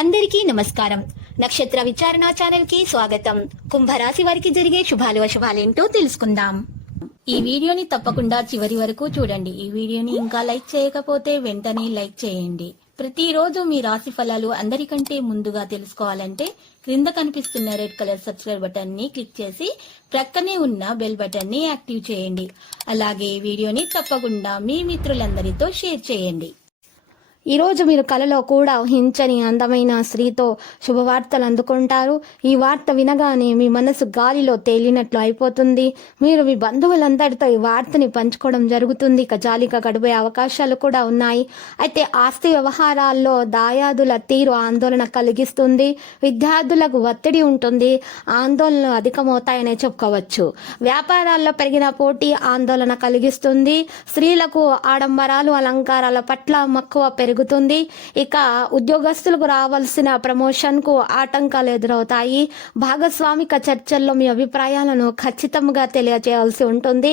అందరికీ నమస్కారం. నక్షత్ర విచారణ ఛానల్ కి స్వాగతం. కుంభరాశి వారికి జరిగే శుభాలు అశుభాలేంటో తెలుసుకుందాం. ఈ వీడియోని తప్పకుండా చివరి వరకు చూడండి. ఈ వీడియోని ఇంకా లైక్ చేయకపోతే వెంటనే లైక్ చేయండి. ప్రతిరోజు మీ రాశి ఫలాలు అందరికంటే ముందుగా తెలుసుకోవాలంటే క్రింద కనిపిస్తున్న రెడ్ కలర్ సబ్స్క్రైబ్ బటన్ ని క్లిక్ చేసి ప్రక్కనే ఉన్న బెల్ బటన్ ని యాక్టివ్ చేయండి. అలాగే ఈ వీడియోని తప్పకుండా మీ మిత్రులందరితో షేర్ చేయండి. ఈరోజు మీరు కలలో కూడా ఊహించని అందమైన స్త్రీతో శుభవార్తలు అందుకుంటారు. ఈ వార్త వినగానే మీ మనసు గాలిలో తేలినట్లు అయిపోతుంది. మీరు మీ బంధువులందరితో ఈ వార్తని పంచుకోవడం జరుగుతుంది. ఇక జాలిగా గడిపే అవకాశాలు కూడా ఉన్నాయి. అయితే ఆస్తి వ్యవహారాల్లో దాయాదుల తీరు ఆందోళన కలిగిస్తుంది. విద్యార్థులకు ఒత్తిడి ఉంటుంది. ఆందోళనలు అధికమవుతాయనే చెప్పుకోవచ్చు. వ్యాపారాల్లో పెరిగిన పోటీ ఆందోళన కలిగిస్తుంది. స్త్రీలకు ఆడంబరాలు అలంకారాల పట్ల మక్కువ పెరుగుతుంది. ఇక ఉద్యోగస్తులకు రావాల్సిన ప్రమోషన్ కు ఆటంకాలు ఎదురవుతాయి. భాగస్వామిక చర్చల్లో మీ అభిప్రాయాలను ఖచ్చితంగా తెలియజేయాల్సి ఉంటుంది.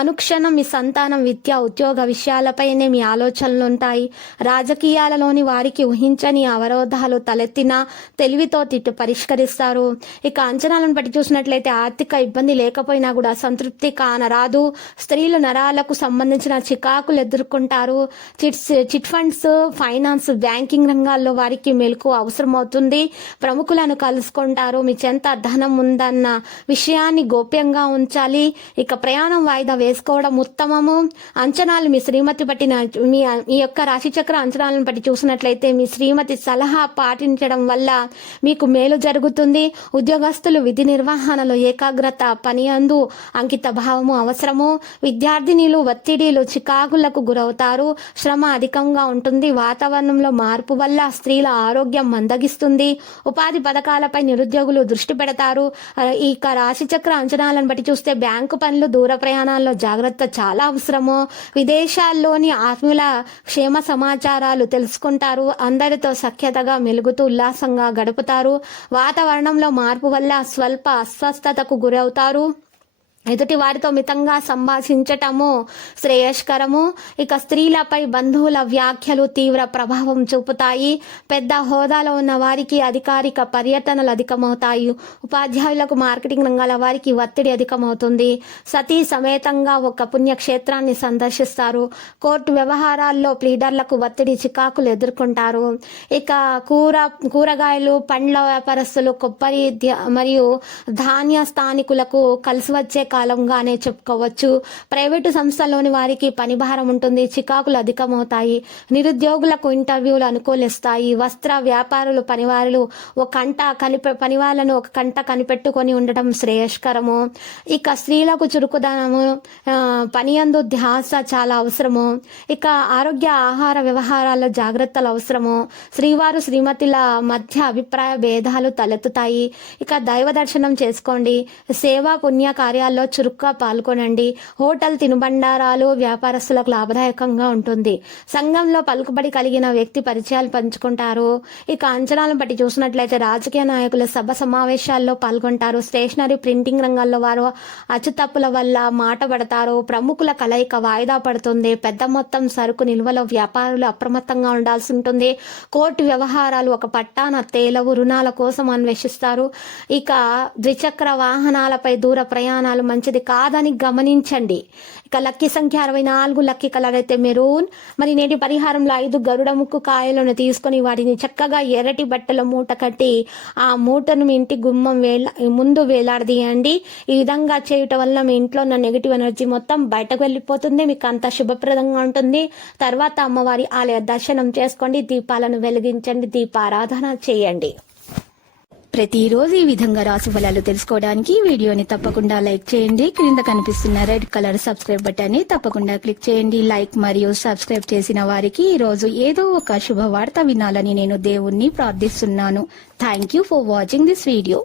అనుక్షణం మీ సంతానం, విద్య, ఉద్యోగ విషయాలపైనే మీ ఆలోచనలు ఉంటాయి. రాజకీయాలలోని వారికి ఊహించని అవరోధాలు తలెత్తినా తెలివితో పరిష్కరిస్తారు. ఇక అంచనాలను బట్టి చూసినట్లయితే ఆర్థిక ఇబ్బంది లేకపోయినా కూడా సంతృప్తి కానరాదు. స్త్రీలు నరాలకు సంబంధించిన చికాకులు ఎదుర్కొంటారు. చిట్ ఫండ్స్, ఫైనాన్స్, బ్యాంకింగ్ రంగాల్లో వారికి మెలకు అవసరమవుతుంది. ప్రముఖులను కలుసుకుంటారు. మీ చెంత ధనం ఉందన్న విషయాన్ని గోప్యంగా ఉంచాలి. ఇక ప్రయాణం వాయిదా వేసుకోవడం ఉత్తమము. అంచనాలు మీ శ్రీమతి పట్టిన మీ యొక్క రాశిచక్ర అంచనాలను బట్టి చూసినట్లయితే మీ శ్రీమతి సలహా పాటించడం వల్ల మీకు మేలు జరుగుతుంది. ఉద్యోగస్తులు విధి నిర్వహణలో ఏకాగ్రత, పని అందు అంకిత భావము అవసరము. విద్యార్థినిలు ఒత్తిడిలు, చికాకులకు గురవుతారు. శ్రమ అధికంగా ఉంటుంది. వాతావరణంలో మార్పు వల్ల స్త్రీల ఆరోగ్యం మందగిస్తుంది. ఉపాధి పథకాలపై నిరుద్యోగులు దృష్టి పెడతారు. ఇక రాశిచక్ర అంచనాలను బట్టి చూస్తే బ్యాంకు పనులు, దూర ప్రయాణాల్లో జాగ్రత్త చాలా అవసరము. విదేశాల్లోని ఆత్మీయుల క్షేమ సమాచారాలు తెలుసుకుంటారు. అందరితో సఖ్యతగా మెలుగుతూ ఉల్లాసంగా గడుపుతారు. వాతావరణంలో మార్పు వల్ల స్వల్ప అస్వస్థతకు గురవుతారు. ఎదుటి వారితో మితంగా సంభాషించటము శ్రేయస్కరము. ఇక స్త్రీలపై బంధువుల వ్యాఖ్యలు తీవ్ర ప్రభావం చూపుతాయి. పెద్ద హోదాలో ఉన్న వారికి అధికారిక పర్యటనలు అధికమవుతాయి. ఉపాధ్యాయులకు, మార్కెటింగ్ రంగాల వారికి ఒత్తిడి అధికమవుతుంది. సతీ సమేతంగా ఒక పుణ్యక్షేత్రాన్ని సందర్శిస్తారు. కోర్టు వ్యవహారాల్లో ప్లీడర్లకు ఒత్తిడి, చికాకులు ఎదుర్కొంటారు. ఇక కూరగాయలు, పండ్ల వ్యాపారస్తులు, కొబ్బరి మరియు ధాన్య స్థానికులకు కలిసి వచ్చే కాలంగానే చెప్పుకోవచ్చు. ప్రైవేటు సంస్థల్లోని వారికి పని భారం ఉంటుంది. చికాకులు అధికమవుతాయి. నిరుద్యోగులకు ఇంటర్వ్యూలు అనుకూలిస్తాయి. వస్త్ర వ్యాపారులు, పనివారులు పనివాళ్లను ఒక కంట కనిపెట్టుకొని ఉండటం శ్రేయస్కరము. ఇక స్త్రీలకు చురుకుదనము, పనియందు ధ్యాస చాలా అవసరము. ఇక ఆరోగ్య, ఆహార వ్యవహారాల్లో జాగ్రత్తలు అవసరము. శ్రీవారు, శ్రీమతుల మధ్య అభిప్రాయ భేదాలు తలెత్తుతాయి. ఇక దైవ దర్శనం చేసుకోండి. సేవా పుణ్య కార్యాల్లో చురుగ్గా పాల్గొనండి. హోటల్, తినుబండారాలు వ్యాపారస్తులకు లాభదాయకంగా ఉంటుంది. సంఘంలో పలుకుబడి కలిగిన వ్యక్తి పరిచయాలు పంచుకుంటారు. ఇక అంచనాలను బట్టి చూసినట్లయితే రాజకీయ నాయకులు సభ సమావేశాల్లో పాల్గొంటారు. స్టేషనరీ, ప్రింటింగ్ రంగాల్లో వారు అచ్చుతప్పుల వల్ల మాట పడతారు. ప్రముఖుల కలయిక వాయిదా పడుతుంది. పెద్ద మొత్తం సరుకు నిల్వలో వ్యాపారులు అప్రమత్తంగా ఉండాల్సి ఉంటుంది. కోర్టు వ్యవహారాలు ఒక పట్టాన తేలవు. రుణాల కోసం అన్వేషిస్తారు. ఇక ద్విచక్ర వాహనాలపై దూర ప్రయాణాలు మంచిది కాదని గమనించండి. ఇక లక్కీ సంఖ్య 64, లక్కీ కలర్ అయితే మెరూన్. మరి నేటి పరిహారంలో 5 గరుడ ముక్కు కాయలను తీసుకొని వాటిని చక్కగా ఎర్రటి బట్టల మూట కట్టి ఆ మూటను మీ ఇంటి గుమ్మం ముందు వేలాడదీయండి. ఈ విధంగా చేయటం వల్ల మీ ఇంట్లో ఉన్న నెగిటివ్ ఎనర్జీ మొత్తం బయటకు వెళ్ళిపోతుంది. మీకు అంత శుభప్రదంగా ఉంటుంది. తర్వాత అమ్మవారి ఆలయ దర్శనం చేసుకోండి. దీపాలను వెలిగించండి. దీపారాధన చేయండి. ప్రతిరోజు ఈ విధంగా రాశి ఫలాలు తెలుసుకోవడానికి వీడియోని తప్పకుండా లైక్ చేయండి. క్రింద కనిపిస్తున్న రెడ్ కలర్ సబ్స్క్రైబ్ బటన్ ని తప్పకుండా క్లిక్ చేయండి. లైక్ మరియు సబ్స్క్రైబ్ చేసిన వారికి ఈ రోజు ఏదో ఒక శుభవార్త వినాలని నేను దేవుణ్ణి ప్రార్థిస్తున్నాను. Thank you for watching this video.